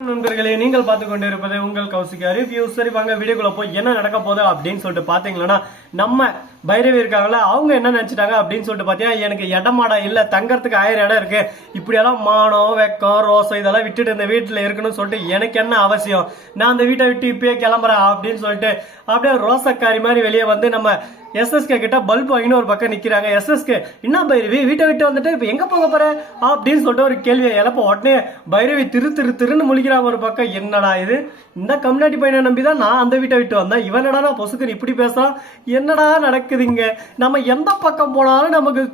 நண்பர்களே, நீங்கள் பார்த்து கொண்டிருப்பது உங்கள் கௌசிகா ரிவ்யூ. சரி வாங்க வீடியோக்குள்ள போய் என்ன நடக்க போகுது அப்படின்னு சொல்லிட்டு பாத்தீங்கன்னா, நம்ம பைரவி இருக்காங்களா, அவங்க என்ன நினைச்சிட்டாங்க அப்படின்னு சொல்லிட்டு பாத்தீங்கன்னா, எனக்கு இடமாடா இல்ல, தங்கறதுக்கு 1000 இடம் இருக்கு, இப்படியெல்லாம் மானம் வெக்கம் ரோசம் இதெல்லாம் விட்டுட்டு இந்த வீட்டுல இருக்கணும்னு சொல்லிட்டு எனக்கு என்ன அவசியம், நான் அந்த வீட்டை விட்டு இப்பயே கிளம்புறேன் அப்படின்னு சொல்லிட்டு அப்படியே ரோசக்காரி மாதிரி வெளியே வந்து நம்ம எஸ்எஸ்கே கிட்ட பல்ப் வாங்கின்னு ஒரு பக்கம் நிக்கிறாங்க. எஸ்எஸ்கே என்ன பைரவி வீட்டை விட்டு வந்துட்டு இப்ப எங்க போக போற அப்படின்னு சொல்லிட்டு ஒரு கேள்வியை எழப்ப உடனே பைரவி திருன்னு முழிக்கிறாங்க ஒரு பக்கம். என்னடா இது, இந்த கம்யூனிட்டி பையனை நம்பிதான் நான் அந்த வீட்டை விட்டு வந்தேன், இவனடா பொசுக்கு இப்படி பேசுறான், என்னடா நடக்குதுங்க, நம்ம எந்த பக்கம் போனாலும் நமக்கு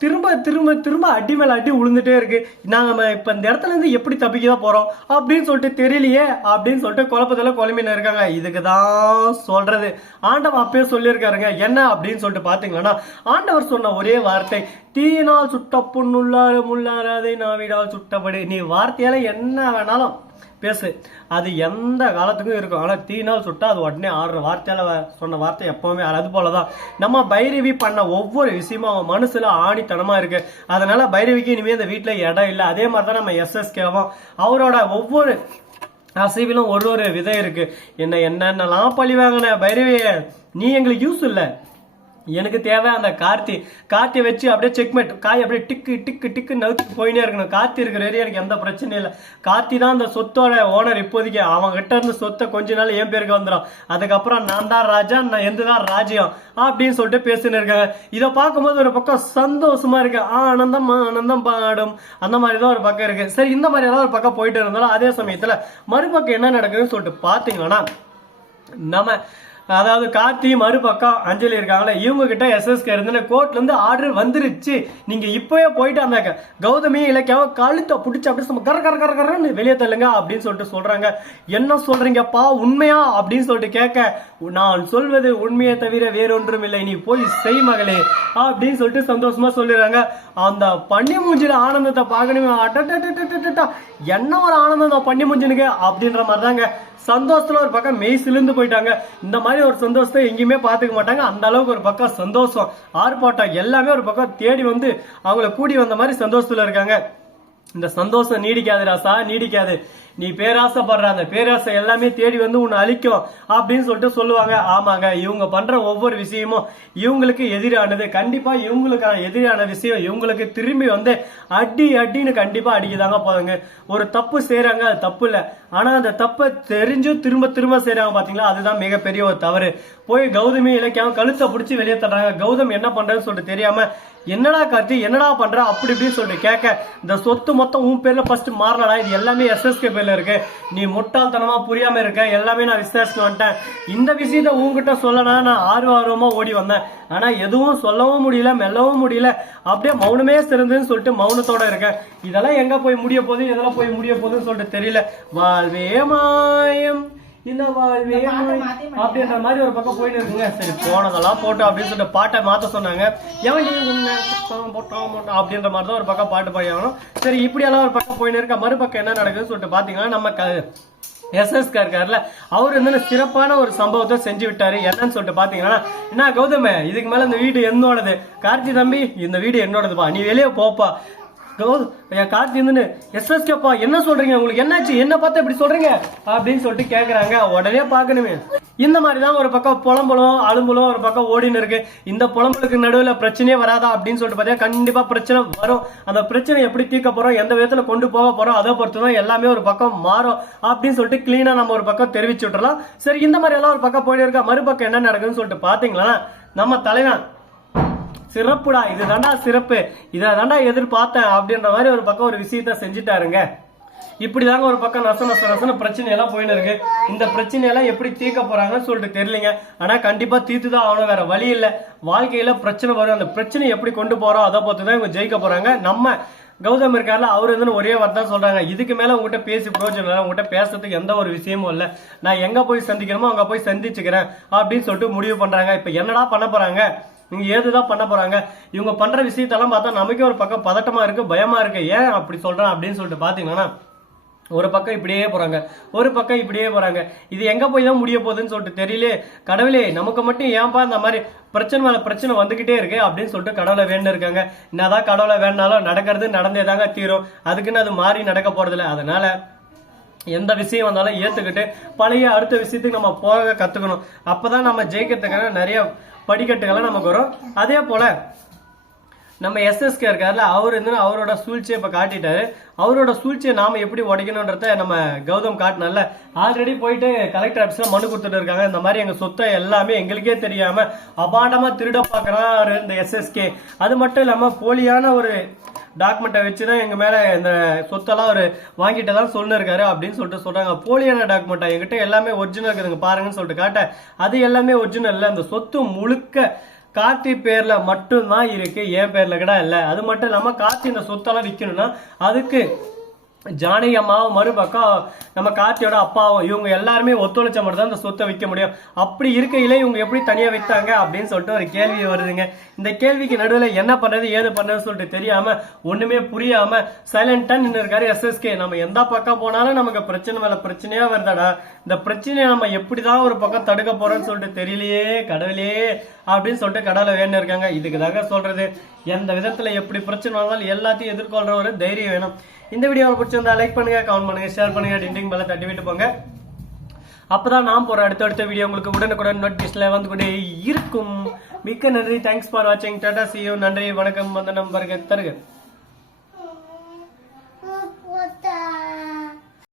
திரும்ப திரும்ப திரும்ப அடி மேல அடி விழுந்துட்டே இருக்கு, நாங்க இப்ப இந்த இடத்துல இருந்து எப்படி தப்பிக்கதான் போறோம் அப்படின்னு சொல்லிட்டு தெரியலையே அப்படின்னு சொல்லிட்டு குழப்பத்துல குழம்பின இருக்காங்க. இதுக்குதான் சொல்றது, ஆண்டவர் அப்பயே சொல்லியிருக்காருங்க. என்ன அப்படின்னு சொல்லிட்டு பாத்தீங்கன்னா, ஆண்டவர் சொன்ன ஒரே வார்த்தை, தீயினால் சுட்ட புண்ணுள்ளாறு முள்ளாராதை நாவிடால் சுட்டபடி. நீ வார்த்தையால என்ன வேணாலும் பேசு, அது எந்த காலத்துக்கும் இருக்கும், ஆனா தீனால் சுட்டா அது உடனே ஆடுற. வார்த்தையால சொன்ன வார்த்தை எப்பவுமே அது போலதான் நம்ம பைரவி பண்ண ஒவ்வொரு விஷயமும் அவன் மனசுல ஆணித்தனமா இருக்கு. அதனால பைரவிக்கு இனிமே இந்த வீட்டுல இடம் இல்லை. அதே மாதிரிதான் நம்ம எஸ்எஸ்கேவும் அவரோட ஒவ்வொரு அசைவிலும் ஒரு விதை இருக்கு. என்னென்னலாம் பழி வாங்கின பைரவிய, நீ எங்களுக்கு யூஸ் இல்லை, எனக்கு தேவை அந்த கார்த்தியை வச்சு அப்படியே செக்மெட் காய் அப்படியே டிக்கு நவுத்து போயினே இருக்கணும். கார்த்தி இருக்கிற வரையும் எனக்கு எந்த பிரச்சனையும் இல்லை. கார்த்தி தான் அந்த சொத்தோட ஓனர். இப்போதைக்கு அவங்க கிட்ட இருந்து சொத்தை கொஞ்ச நாள் என் பேருக்கு வந்துடும், அதுக்கப்புறம் நான் தான் ராஜா, நான் எந்ததான் ராஜ்யம் அப்படின்னு சொல்லிட்டு பேசின்னு இருக்காங்க. இதை பார்க்கும்போது ஒரு பக்கம் சந்தோஷமா இருக்கு, ஆனந்தம் பாடும் அந்த மாதிரிதான் ஒரு பக்கம் இருக்கு. சரி, இந்த மாதிரி ஏதாவது ஒரு பக்கம் போயிட்டு இருந்தாலும் அதே சமயத்துல மறுபக்கம் என்ன நடக்குதுன்னு சொல்லிட்டு பாத்தீங்கன்னா, நம்ம அதாவது கார்த்தி மறுபக்கம் அஞ்சலி இருக்காங்களே, இவங்க கிட்ட எஸ்எஸ்கே இருந்து கோர்ட்ல இருந்து ஆர்டர் வந்துருச்சு, நீங்க இப்பவே போயிட்டு அந்த கௌதமி இலக்கியாவை கழுத்தை பிடிச்சி அப்படியே கர வெளியே தள்ளுங்க அப்படின்னு சொல்லிட்டு சொல்றாங்க. என்ன சொல்றீங்கப்பா, உண்மையா அப்படின்னு சொல்லிட்டு கேட்க, நான் சொல்வது உண்மையை தவிர வேறொன்றும் இல்லை, நீ போய் செய் மகளே அப்படின்னு சொல்லிட்டு சந்தோஷமா சொல்லிடுறாங்க. அந்த பன்னி மூஞ்சில ஆனந்தத்தை பார்க்கணுமே, என்ன ஒரு ஆனந்தம் பன்னி மூஞ்சினுக்கு அப்படின்ற மாதிரிதாங்க. சந்தோஷத்துல ஒரு பக்கம் மெய் சிலிந்து போயிட்டாங்க. இந்த மாதிரி ஒரு சந்தோஷத்தை எங்கேயுமே பாத்துக்க மாட்டாங்க. அந்த அளவுக்கு ஒரு பக்கம் சந்தோஷம் ஆர்ப்பாட்டம் எல்லாமே ஒரு பக்கம் தேடி வந்து அவங்கள கூடி வந்த மாதிரி சந்தோஷத்துல இருக்காங்க. இந்த சந்தோஷம் நீடிக்காது ராசா, நீடிக்காது. நீ பேராசைப்படுற அந்த பேராசை எல்லாமே தேடி வந்து உன்னை அழிக்கும் அப்படின்னு சொல்லிட்டு சொல்லுவாங்க. ஆமாங்க, இவங்க பண்ற ஒவ்வொரு விஷயமும் இவங்களுக்கு எதிரானது. கண்டிப்பா இவங்களுக்கான எதிரான விஷயம் இவங்களுக்கு திரும்பி வந்து அடின்னு கண்டிப்பா அடிக்குதாங்க போதுங்க. ஒரு தப்பு செய்யறாங்க, அது தப்பு இல்லை, ஆனா அந்த தப்பை தெரிஞ்சும் திரும்ப செய்யறாங்க பாத்தீங்களா, அதுதான் மிகப்பெரிய ஒரு தவறு. போய் கௌதமி இலக்கியம் கழுத்தை பிடிச்சி வெளியே தர்றாங்க. கௌதம் என்ன பண்றதுன்னு சொல்லிட்டு தெரியாம, என்னடா கார்த்தி என்னடா பண்ற அப்படி இப்படின்னு சொல்லிட்டு கேட்க, இந்த சொத்து மொத்தம் உன் பேர்ல ஃபர்ஸ்ட் மாறலடா, இது எல்லாமே எஸ்எஸ்கே பேர்ல இருக்கு, நீ முட்டாள்தனமா புரியாம இருக்க, எல்லாமே நான் விசாரிச்சு வந்துட்டேன், இந்த விஷயத்த உங்ககிட்ட சொல்லணும் நான் ஆர்வமா ஓடி வந்தேன், ஆனா எதுவும் சொல்லவும் முடியல மெல்லவும் முடியல, அப்படியே மௌனமே சிறந்ததுன்னு சொல்லிட்டு மௌனத்தோட இருக்கேன். இதெல்லாம் எங்க போய் முடிய போகுது, எதெல்லாம் போய் முடிய போகுதுன்னு சொல்லிட்டு தெரியல. வாழ்வே மாயம் இந்த வாழ்வே அப்படின்ற மாதிரி ஒரு பக்கம் போயிட்டு இருக்குங்க. சரி, போனதெல்லாம் போட்டு அப்படின்னு சொல்லிட்டு பாட்டை மாத்த சொன்னாங்க. எவன் போட்டோம் அப்படின்ற மாதிரி தான் ஒரு பக்கம் பாட்டு பாடியாகணும். சரி, இப்படியெல்லாம் ஒரு பக்கம் போயின்னு இருக்க. மறுபக்கம் என்ன நடக்குதுன்னு சொல்லிட்டு பாத்தீங்கன்னா, நம்ம எஸ்எஸ்கே இருக்காருல, அவர் வந்து சிறப்பான ஒரு சம்பவத்தை செஞ்சு விட்டாரு. என்னன்னு சொல்லிட்டு பாத்தீங்கன்னா, என்ன கௌதம, இதுக்கு மேல இந்த வீடு என்னோடது, கார்த்தி தம்பி இந்த வீடு என்னோடதுப்பா, நீ வெளியே போப்பா. கார்த்தி வந்து எஸ்எஸ்கேப்பா என்ன சொல்றீங்க, உங்களுக்கு என்னாச்சு, என்ன பார்த்தா இப்படி சொல்றீங்க அப்படின்னு சொல்லிட்டு கேக்குறாங்க. உடனே பாக்கணுமே, இந்த மாதிரிதான் ஒரு பக்கம் புலம்பலும் அலும்பலும் ஒரு பக்கம் ஓடின்னு இருக்கு. இந்த புலம்பலுக்கு நடுவுல பிரச்சனையே வராதா அப்படின்னு சொல்லிட்டு பார்த்தா கண்டிப்பா பிரச்சனை வரும். அந்த பிரச்சனை எப்படி தீர்க்க போறோம், எந்த விதத்துல கொண்டு போக போறோம், அதை பொறுத்துதான் எல்லாமே ஒரு பக்கம் மாறும் அப்படின்னு சொல்லிட்டு கிளீனா நம்ம ஒரு பக்கம் தெரிவிச்சு விட்டுறலாம். சரி, இந்த மாதிரி எல்லாம் ஒரு பக்கம் போயிட்டு இருக்கா. மறுபக்கம் என்ன நடக்குதுன்னு சொல்லிட்டு பாத்தீங்களா, நம்ம தலைவன் சிறப்புடா, இது தாண்டா சிறப்பு, இதை தாண்டா எதிர்பார்த்தேன் அப்படின்ற மாதிரி ஒரு பக்கம் ஒரு விஷயத்த செஞ்சுட்டாருங்க. இப்படிதாங்க ஒரு பக்கம் நசன பிரச்சனை எல்லாம் போயின்னு இருக்கு. இந்த பிரச்சனையெல்லாம் எப்படி தீர்க்க போறாங்கன்னு சொல்லிட்டு தெரியலங்க. ஆனா கண்டிப்பா தீர்த்துதான் ஆகணும், வேற வழி இல்ல. வாழ்க்கையில பிரச்சனை வரும், அந்த பிரச்சனை எப்படி கொண்டு போறோம் அதை பொறுத்துதான் இவங்க ஜெயிக்க போறாங்க. நம்ம கௌதம் இருக்காருல, அவரு வந்து ஒரே வார்த்தை சொல்றாங்க, இதுக்கு மேல உங்ககிட்ட பேசி பிரயோஜனம் இல்லை, உங்ககிட்ட பேசுறதுக்கு எந்த ஒரு விஷயமும் இல்ல, நான் எங்க போய் சந்திக்கணுமோ அங்க போய் சந்திச்சுக்கிறேன் அப்படின்னு சொல்லிட்டு முடிவு பண்றாங்க. இப்ப என்னடா பண்ண போறாங்க, இவங்க ஏதுதான் பண்ண போறாங்க, இவங்க பண்ற விஷயத்தெல்லாம் பார்த்தா நமக்கே ஒரு பக்கம் பதட்டமா இருக்கு, பயமா இருக்கு. ஏன் அப்படி சொல்றேன் அப்படின்னு சொல்லிட்டு பாத்தீங்கன்னா, ஒரு பக்கம் இப்படியே போறாங்க, ஒரு பக்கம் இப்படியே போறாங்க, இது எங்க போய் தான் முடிய போகுதுன்னு சொல்லிட்டு தெரியல. கடவுளே, நமக்கு மட்டும் ஏன்பா இந்த மாதிரி பிரச்சனை மேல பிரச்சனை வந்துகிட்டே இருக்கு அப்படின்னு சொல்லிட்டு கடவுளை வேண்டு இருக்காங்க. என்னதான் கடவுளை வேணாலும் நடக்கிறது நடந்தே தாங்க தீரும், அதுக்குன்னு அது மாறி நடக்க போறது இல்லை. அதனால எந்த விஷயம் வந்தாலும் ஏத்துக்கிட்டு பழைய அடுத்த விஷயத்துக்கு நம்ம போக கத்துக்கணும். அப்பதான் நம்ம ஜெயிக்கிறதுக்கான நிறைய படிக்கட்டுகள்லாம் நமக்கு வரும். அதே போல நம்ம எஸ்எஸ்கே இருக்காருல, அவரோட சூழ்ச்சியை இப்ப காட்டிட்டாரு. அவரோட சூழ்ச்சியை நாம எப்படி உடைக்கணும்ன்றத நம்ம கௌதம் காட்டினால ஆல்ரெடி போயிட்டு கலெக்டர் ஆபீஸ்ல மனு கொடுத்துட்டு இருக்காங்க. இந்த மாதிரி எங்க சொத்தை எல்லாமே எங்களுக்கே தெரியாம அபாண்டமா திருட பாக்குறாரு இந்த எஸ்எஸ்கே. அது மட்டும் இல்லாம போலியான ஒரு டாக்குமெண்ட்டை வச்சுதான் எங்க மேல இந்த சொத்தெல்லாம் ஒரு வாங்கிட்டதான் சொல்லிருக்காரு அப்படின்னு சொல்றாங்க. போலியான டாக்குமெண்டா? எங்கிட்ட எல்லாமே ஒரிஜினல் இருக்குதுங்க பாருங்கன்னு சொல்லிட்டு காட்ட, அது எல்லாமே ஒரிஜினல் இல்ல. அந்த சொத்து முழுக்க கார்த்தி பேர்ல மட்டும்தான் இருக்கு, என் பேர்ல கூட இல்ல. அது மட்டும் இல்லாம கார்த்தி இந்த சொத்தெல்லாம் விற்கணும்னா அதுக்கு ஜானகி அம்மாவும் மறுபக்கம் நம்ம கார்த்தியோட அப்பாவும் இவங்க எல்லாருமே ஒத்துழைச்ச மட்டும் தான் இந்த சொத்தை விற்க முடியும். அப்படி இருக்கையில இவங்க எப்படி தனியா வித்தாங்க அப்படின்னு சொல்லிட்டு ஒரு கேள்வி வருதுங்க. இந்த கேள்விக்கு நடுவில் என்ன பண்றது ஏது பண்றதுன்னு சொல்லிட்டு தெரியாம ஒண்ணுமே புரியாம சைலண்டா நின்று இருக்காரு எஸ்எஸ்கே. நம்ம எந்த பக்கம் போனாலும் நமக்கு பிரச்சனை மேல பிரச்சனையா வருதாடா, இந்த பிரச்சனையை நம்ம எப்படிதான் ஒரு பக்கம் தடுக்க போறோம்னு சொல்லிட்டு தெரியலையே கடவுளே அப்படின்னு சொல்லிட்டு கடவுளை வேணும் இருக்காங்க. இதுக்கு தாங்க சொல்றது, எந்த விதத்துல எப்படி பிரச்சனை வந்தாலும் எல்லாத்தையும் எதிர்கொள்ற ஒரு தைரியம் வேணும். இந்த வீடியோ பிடிச்சிருந்தா லைக் பண்ணுங்க, கமெண்ட் பண்ணுங்க, ஷேர் பண்ணுங்க, டிண்டிங் பெல்ல தட்டி விட்டு போங்க. அப்பதான் நான் போற அடுத்த வீடியோ உங்களுக்கு உடனுக்குடன் நோட்டிபிகேஷன்ல வந்து கொண்டே இருக்கும். மிக்க நன்றி. தேங்க்ஸ் ஃபார் வாட்சிங். Tata, see you. நன்றி, வணக்கம், வந்தனம், வருக தருக.